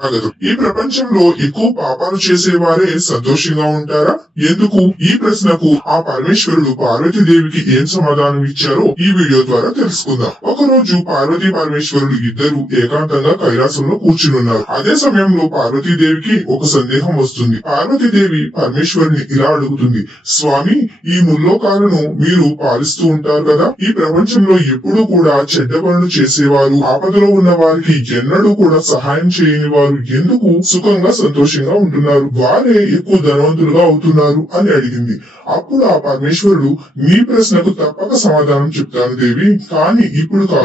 ఆగదు. ఈ ప్రపంచంలో ఎక్కువ పాపాలు చేసేవారే సంతోషంగా ఉంటారా? ఎందుకు? ఈ ప్రశ్నకు ఆ పరమేశ్వరుడు పార్వతీదేవికి ఏం సమాధానం ఇచ్చారో ఈ వీడియో ద్వారా తెలుసుకుందాం. ఒకరోజు పార్వతీ పరమేశ్వరుడు ఇద్దరు ఏకాంతంగా కైలాసంలో కూర్చునున్నారు. అదే సమయంలో పార్వతీదేవికి ఒక సందేహం వస్తుంది. పార్వతీదేవి పరమేశ్వరుని ఇలా అడుగుతుంది, స్వామి, ఈ ముల్లోకాలను మీరు పాలిస్తూ ఉంటారు కదా, ఈ ప్రపంచంలో ఎప్పుడూ కూడా చెడ్డ పనులు చేసేవారు, ఆపదలో ఉన్న వారికి ఎన్నడూ కూడా సహాయం చేయని వారు ఎందుకు సుఖంగా సంతోషంగా ఉంటున్నారు? వారే ఎక్కువ ధనవంతులుగా అవుతున్నారు అని అడిగింది. అప్పుడు ఆ పరమేశ్వరుడు, మీ ప్రశ్నకు తప్పక సమాధానం చెప్తాను దేవి, కానీ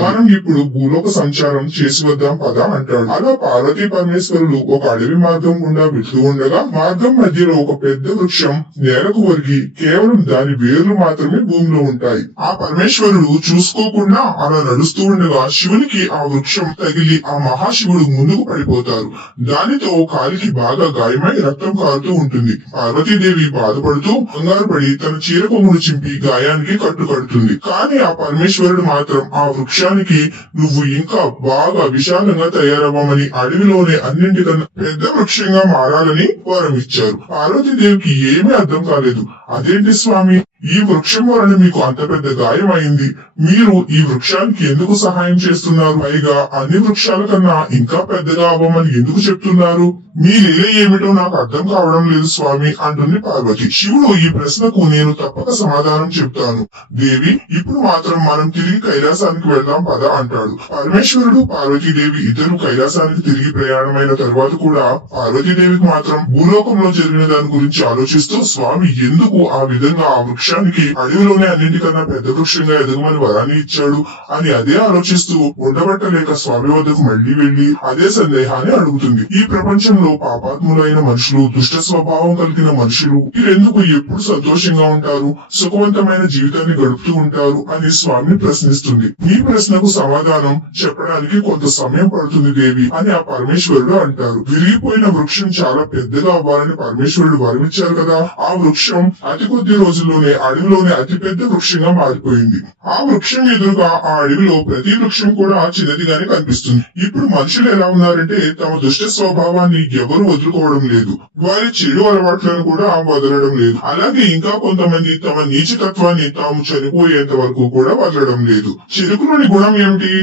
మనం ఇప్పుడు భూలోక సంచారం చేసి వద్దాం పదా అంటాడు. అలా పార్వతీ పరమేశ్వరుడు ఒక అడవి మార్గం గుండా వెళ్తూ ఉండగా మార్గం మధ్యలో ఒక పెద్ద వృక్షం నేలకు ఒరిగి కేవలం దాని వేర్లు మాత్రమే భూమిలో ఉంటాయి. ఆ పరమేశ్వరుడు చూసుకోకుండా అలా నడుస్తూ ఉండగా శివునికి ఆ వృక్షం తగిలి ఆ మహాశివుడు ముందుకు పడిపోతారు. దానితో కాలికి బాగా గాయమై రక్తం కారుతూ ఉంటుంది. పార్వతీదేవి బాధపడుతూ కంగారు పడి తన చీర కొమ్మును చింపి గాయానికి కట్టుకడుతుంది. కానీ ఆ పరమేశ్వరుడు మాత్రం ఆ వృక్షానికి, నువ్వు ఇంకా బాగా విశాలంగా తయారవ్వమని, అడవిలోనే అన్నింటికన్నా పెద్ద వృక్షంగా మారాలని వరం ఇచ్చారు. పార్వతీదేవికి ఏమీ అర్థం కాలేదు. అదేంటి స్వామి, ఈ వృక్షం వలన మీకు అంత పెద్ద గాయం అయింది, మీరు ఈ వృక్షానికి ఎందుకు సహాయం చేస్తున్నారు? పైగా అన్ని వృక్షాల కన్నా ఇంకా పెద్దగా అవ్వమని ఎందుకు చెప్తున్నారు? మీ లీల ఏమిటో నాకు అర్థం కావడం లేదు స్వామి అంటుంది పార్వతి. శివుడు, ఈ ప్రశ్నకు నేను తప్పక సమాధానం చెప్తాను దేవి, ఇప్పుడు మాత్రం మనం తిరిగి కైలాసానికి వెళ్దాం పద అంటాడు. పరమేశ్వరుడు పార్వతీదేవి ఇద్దరు కైలాసానికి తిరిగి ప్రయాణమైన తర్వాత కూడా పార్వతీదేవికి మాత్రం భూలోకంలో జరిగిన దాని గురించి ఆలోచిస్తూ, స్వామి ఎందుకు ఆ విధంగా ఆ వృక్షానికి అడవిలోనే అన్నింటికన్నా పెద్ద వృక్షంగా ఎదగమని వరాన్ని ఇచ్చాడు అని అదే ఆలోచిస్తూ ఉండబట్టలేక స్వామి వద్దకు మళ్లీ వెళ్లి అదే సందేహాన్ని అడుగుతుంది. ఈ ప్రపంచంలో పాపాత్ములైన మనుషులు, దుష్ట స్వభావం కలిగిన మనుషులు మీరెందుకు ఎప్పుడు సంతోషంగా ఉంటారు, సుఖవంతమైన జీవితాన్ని గడుపుతూ ఉంటారు అని స్వామిని ప్రశ్నిస్తుంది. మీ ప్రశ్నకు సమాధానం చెప్పడానికి కొంత సమయం పడుతుంది దేవి అని ఆ పరమేశ్వరుడు అంటారు. విరిగిపోయిన వృక్షం చాలా పెద్దగా అవ్వాలని పరమేశ్వరుడు వరమిచ్చారు కదా, ఆ వృక్షం అతి కొద్ది రోజుల్లోనే అడవిలోనే అతి పెద్ద వృక్షంగా మారిపోయింది. ఆ వృక్షం ఎదురుగా ఆ అడవిలో ప్రతి వృక్షం కూడా చిన్నదిగానే కనిపిస్తుంది. ఇప్పుడు మనుషులు ఎలా ఉన్నారంటే తమ దుష్ట స్వభావాన్ని ఎవరు వదులుకోవడం లేదు, వారి చెడు అలవాట్లను కూడా వదలడం లేదు. అలాగే ఇంకా కొంతమంది తమ నీచతత్వాన్ని తాము చనిపోయేంత వరకు కూడా వదలడం లేదు. చెరుకులోని గుణం ఏమిటి?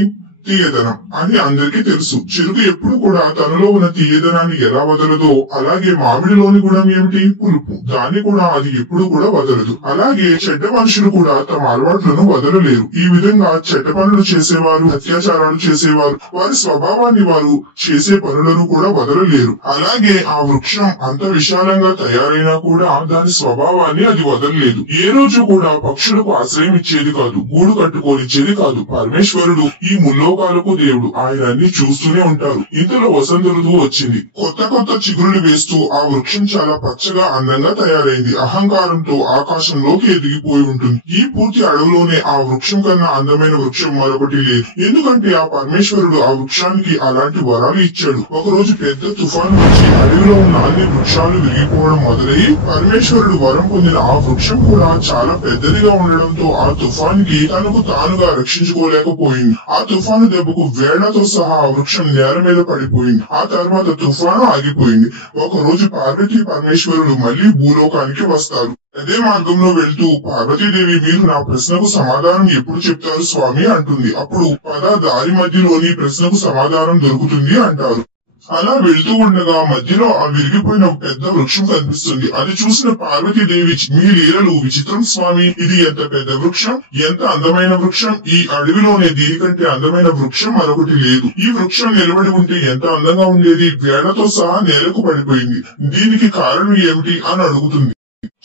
తీయదనం అని అందరికీ తెలుసు. చెరుకు ఎప్పుడు కూడా తనలో ఉన్న తీయదనాన్ని ఎలా వదలదో, అలాగే మామిడిలోని గుణం ఏమిటి? పులుపు. దాన్ని కూడా అది ఎప్పుడు కూడా వదలదు. అలాగే చెడ్డ మనుషులు కూడా తమ అలవాట్లను వదలలేరు. ఈ విధంగా చెడ్డ పనులు చేసేవారు, అత్యాచారాలు చేసేవారు వారి స్వభావాన్ని, వారు చేసే పనులను కూడా వదలలేరు. అలాగే ఆ వృక్షం అంత విశాలంగా తయారైనా కూడా దాని స్వభావాన్ని అది వదలలేదు. ఏ రోజు కూడా పక్షులకు ఆశ్రయం ఇచ్చేది కాదు, గూడు కట్టుకోనిచ్చేది కాదు. పరమేశ్వరుడు ఈ ముల్లో కాలకు దేవుడు, ఆయన అన్ని చూస్తూనే ఉంటారు. ఇంతలో వసంత ఋతువు వచ్చింది. కొత్త కొత్త చిగురులు వేస్తూ ఆ వృక్షం చాలా పచ్చగా అందంగా తయారైంది. అహంకారంతో ఆకాశంలోకి ఎదిగిపోయి ఉంటుంది. ఈ పూర్తి అడవిలోనే ఆ వృక్షం కన్నా అందమైన వృక్షం మరొకటి లేదు. ఎందుకంటే ఆ పరమేశ్వరుడు ఆ వృక్షానికి అలాంటి వరాలు ఇచ్చాడు. ఒకరోజు పెద్ద తుఫాను వచ్చి అడవిలో ఉన్న అన్ని వృక్షాలు విరిగిపోవడం మొదలయ్యి పరమేశ్వరుడు వరం పొందిన ఆ వృక్షం కూడా చాలా పెద్దదిగా ఉండడంతో ఆ తుఫానికి తనకు తానుగా రక్షించుకోలేకపోయింది. ఆ తుఫాను దెబ్బకు వేళ్లతో సహా ఆ వృక్షం నేల మీద పడిపోయింది. ఆ తర్వాత తుఫాను ఆగిపోయింది. ఒక రోజు పార్వతీ పరమేశ్వరుడు మళ్లీ భూలోకానికి వస్తారు. అదే మార్గంలో వెళ్తూ పార్వతీదేవి, మీరు నా ప్రశ్నకు సమాధానం ఎప్పుడు చెప్తారు స్వామి అంటుంది. అప్పుడు పద, దారి మధ్యలోని ప్రశ్నకు సమాధానం దొరుకుతుంది అంటారు. అలా వెళ్తూ ఉండగా మధ్యలో ఆ విరిగిపోయిన ఒక పెద్ద వృక్షం కనిపిస్తుంది. అది చూసిన పార్వతీదేవి, మీ లీలలు విచిత్రం స్వామి, ఇది ఎంత పెద్ద వృక్షం, ఎంత అందమైన వృక్షం, ఈ అడవిలోనే దీనికంటే అందమైన వృక్షం మరొకటి లేదు. ఈ వృక్షం నిలబడి ఉంటే ఎంత అందంగా ఉండేది, వేళ్లతో సహా నేలకు పడిపోయింది, దీనికి కారణం ఏమిటి అని అడుగుతుంది.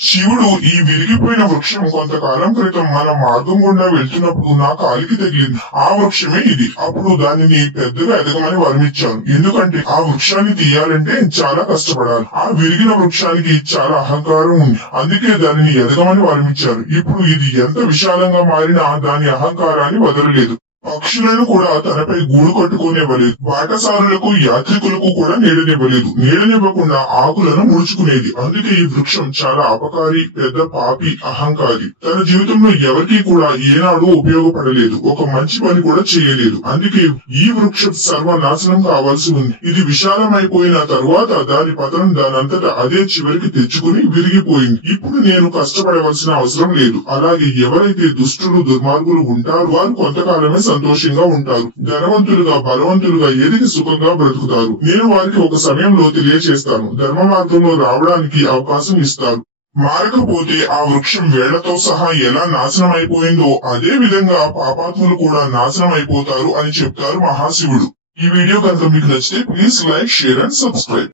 శివుడు, ఈ విరిగిపోయిన వృక్షం కొంతకాలం క్రితం మన మార్గం గుండా వెళ్తున్నప్పుడు నా కాలికి తగిలింది. ఆ వృక్షమే ఇది. అప్పుడు దానిని పెద్దగా ఎదగమని వరమిచ్చాను. ఎందుకంటే ఆ వృక్షాన్ని తీయాలంటే చాలా కష్టపడాలి. ఆ విరిగిన వృక్షానికి చాలా అహంకారం ఉంది, అందుకే దానిని ఎదగమని వరమిచ్చారు. ఇప్పుడు ఇది ఎంత విశాలంగా మారినా దాని అహంకారాన్ని వదలలేదు. పక్షులను కూడా తనపై గూడు కట్టుకోనివ్వలేదు. బాటసారులకు యాత్రికులకు కూడా నీడనివ్వలేదు. నీడనివ్వకుండా ఆకులను ముడుచుకునేది. అందుకే ఈ వృక్షం చాలా అపకారి, పెద్ద పాపి, అహంకారి. తన జీవితంలో ఎవరికీ కూడా ఏనాడు ఉపయోగపడలేదు. ఒక మంచి పని కూడా చేయలేదు. అందుకే ఈ వృక్షం సర్వనాశనం కావాల్సి ఉంది. ఇది విశాలమైపోయిన తరువాత దాని పతనం దానంతటా అదే చివరికి తెచ్చుకుని విరిగిపోయింది. ఇప్పుడు నేను కష్టపడవలసిన అవసరం లేదు. అలాగే ఎవరైతే దుష్టులు, దుర్మార్గులు ఉంటారో వారు కొంతకాలమే సంతోషంగా ఉంటారు. ధనవంతులుగా, బలవంతులుగా ఎదిగి సుఖంగా బ్రతుకుతారు. నేను వారికి ఒక సమయంలో తెలియచేస్తాను. ధర్మ మార్గంలో రావడానికి అవకాశం ఇస్తారు. మారకపోతే ఆ వృక్షం వేళ్లతో సహా ఎలా నాశనం అయిపోయిందో అదే విధంగా పాపాత్ములు కూడా నాశనం అయిపోతారు అని చెప్తారు మహాశివుడు. ఈ వీడియో కనుక మీకు నచ్చితే please like, share and subscribe.